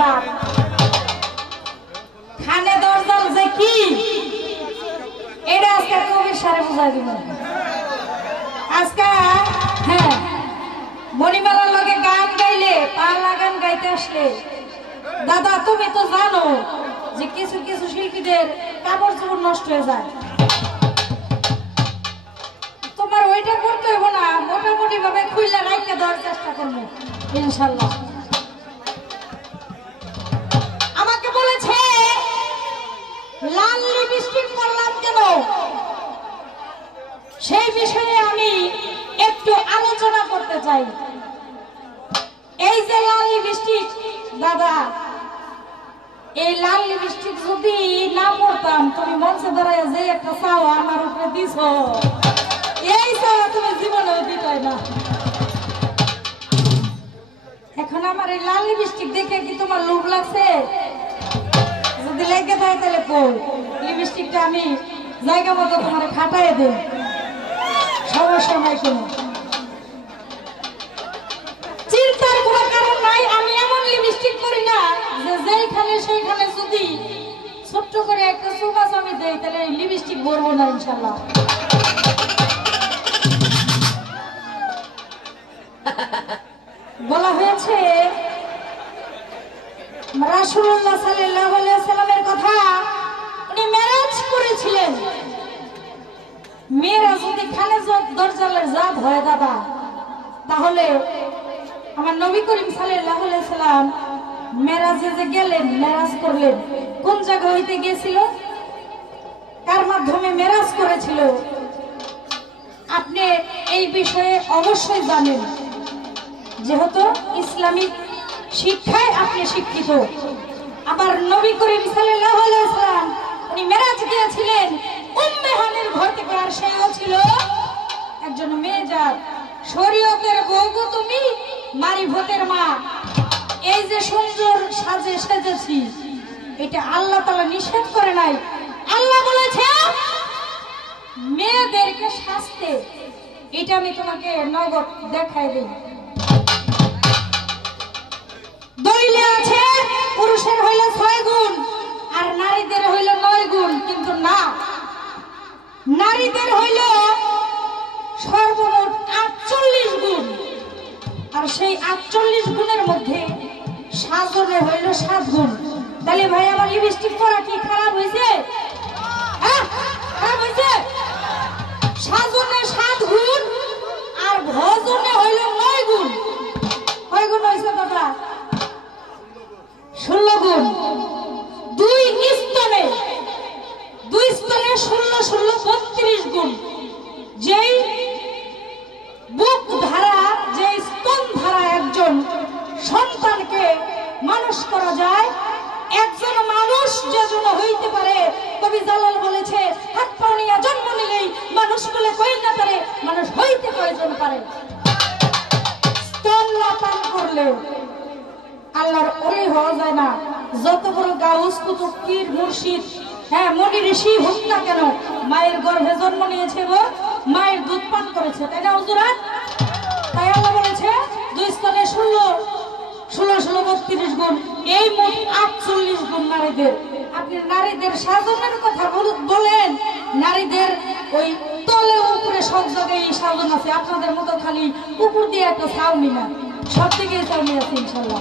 জাত। খানে দরজাল যে কি এটা আজকে কবির সারে বুঝাই দিব। আজকে হ্যাঁ মণিমালার লগে গান গাইলে পালা গান গাইতে আসলে দাদা তুমি তো জানো যে কিছু কিছু শিল্পীদের কাপড় চোপড় নষ্ট হয়ে যায়। তোমার ওইটা করতে হইব না, মোটামুটি ভাবে খুললে রাইখে দেওয়ার চেষ্টা করবো ইনশাল্লাহ। আমাকে বলেছে লাল লিপস্টিক পরলাম কেন, সেই বিষয়ে আমি একটু আলোচনা করতে চাই। এই যে লাল লিপস্টিক দাদা, এই লাল লিপস্টিক যদি না পড়তাম তুমি মঞ্চে দাঁড়ায় যে একটা চাওয়া আমার উপরে দিছ, এই চাওয়া তুমি জীবনেও দিতাই না। এখন আমার এই লাল লিপস্টিক দেখে কি তোমার লোভ লাগছে? যদি লেগে যায় তাহলে কই লিপস্টিকটা আমি জায়গা মতো তোমার খাটাই দেব, সমস্যা নাই কোনো, চিন্তার কোনো কারণ নাই। আমি এমন লিপস্টিক করি না যে যেইখানে সেইখানে যদি ছোট্ট করে একটা সুবাস আমি দেই তাহলে লিপস্টিক ভরবো না ইনশাল্লাহ। বলা হয়েছে রাসূলুল্লাহ সাল্লাল্লাহু আলাইহি ওয়াসাল্লামের কথা, উনি মেরাজ করেছিলেন। মেরাজ যদি খানে দরজালের জাত হয় দাদা, তাহলে আমার নবী করিম সাল্লাল্লাহু আলাইহি ওয়াসাল্লাম মেরাজে যে গেলেন, মেরাজ করলেন, কোন জায়গা হইতে গিয়েছিল, কার মাধ্যমে মেরাজ করেছিল, আপনি এই বিষয়ে অবশ্যই জানেন। যেহেতু ইসলামিক শিক্ষায় আপনি শিক্ষিত। আবার নবী করিম সাল্লাল্লাহু আলাইহি ওয়াসাল্লাম উনি মেরাজ গিয়েছিলেন উম্মে হানির ঘর থেকে, আর সেও ছিল একজন মেয়েজাত। শরীয়তের বউ তুমি, মারিফতের মা। এই যে সুন্দর সাজে সেজেছি, এটা আল্লাহ তাআলা নিষেধ করে নাই। আল্লাহ বলেছে মেয়েদেরকে সাজতে, এটা আমি তোমাকে নগদ দেখাই দিই। দলিলে আছে পুরুষের হইল 6 গুণ আর নারীদের হইল 9 গুণ, কিন্তু না, নারীদের হইল সর্বমোট 48 গুণ। আর সেই 48 গুণের মধ্যে সাজনে হইল 7 গুণ। তাহলে ভাই আমার লিপস্টিক পরা কি খারাপ হয়েছে? খারাপ হয়েছে? সাজনে 7 গুণ আর ভজনে হইল 9 গুণ। কয় গুণ হয়েছে দাদা? 16 গুণ। দুই স্তনে 16 16 32 গুণ। যেই বুক ধারা, যে স্তন ধারা একজন সন্তানকে মানুষ করা যায়, একজন মানুষ যেজন হইতে পারে, কবি জালাল বলেছে হাত পা নিয়ে জন্ম নিলেই মানুষ বলে কই না পারে, মানুষ হইতে কয়জন পারে। স্তন না পান করলে আল্লাহর ওলি হওয়া যায় না। যত বড় গাউস কুতুব পীর মুর্শিদ, হ্যাঁ মনি ঋষি হোক না কেন, মায়ের গর্ভে জন্ম নিয়েছে এবং মায়ের দুধ পান করেছে, তাই না হুজুরা? তাই আল্লাহ বলেছে 2 স্তনে 16 16 16 32 গুণ, এই মোট 48 গুণ নারীদের। আপনি নারীদের সাজনের কথা বলেন, নারীদের ওই তলে উপরে সব জায়গায় সাজন আছে। আপনাদের মতো খালি উপর দিয়ে একটা ছাউনি না, সব দিকে ছাউনি আছে ইনশাল্লাহ।